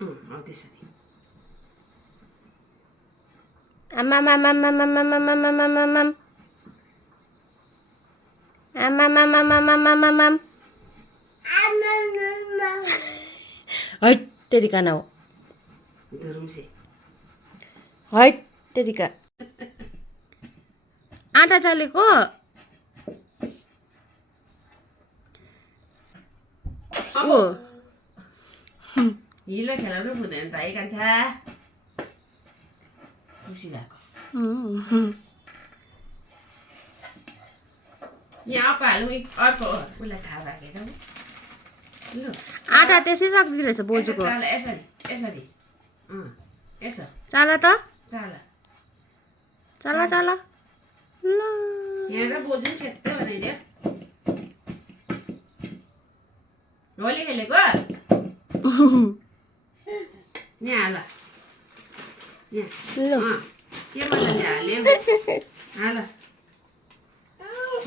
हौ त्यसरी hot तेरिका now धुरुम्से hot तेरिका आटा चालेको ओ हिलो खेलाउनु हुँदैन भाइ कान्छा खुसी भएको यहाँ अर्को हालौँ अर्को उसलाई थाहा भएको ल आटा त्यसै सक्दिन रहेछ बोजूको चाल यसरी यसरी यसो चाला त चाल चाला चाला ल यहाँ र बोजू सेट्टै बनाइदियो होली खेलेको यहाँ हाल यहाँ के मजाले हाल्यो हाल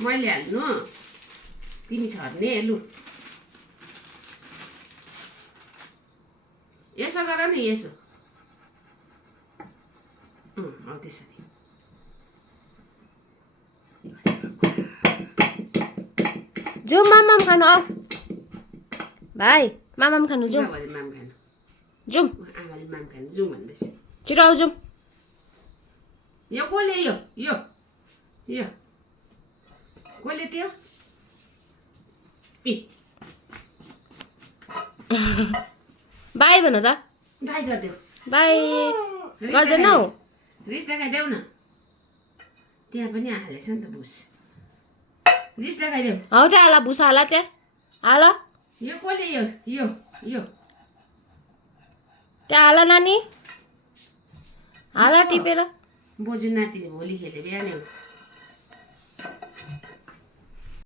मैले हाल्नु तिमी छर्ने लु यसो गर नि यसो हौ त्यसरी जो मामाम खानु आऊ भाइ मामाम खानु जाउँ माम खानु जाउँ आमाले माम खानु जाउँ भन्दैछ छिटो आऊ जाउँ यो कसले यो यो यो कसले त्यो पि बाई भन त बाई गरिदेऊ बाई गर्दैनौ रिस देखाइदेऊ न त्यहाँ पनि हालेछ नि त भुस रिस देखाइदेऊ हौ त्यहाँ हाल भुस हाल त्यहाँ हाल यो कसले यो यो यो त्यहाँ हाल नानी हाल टिपेर बोजू नाति होली खेले बिहानै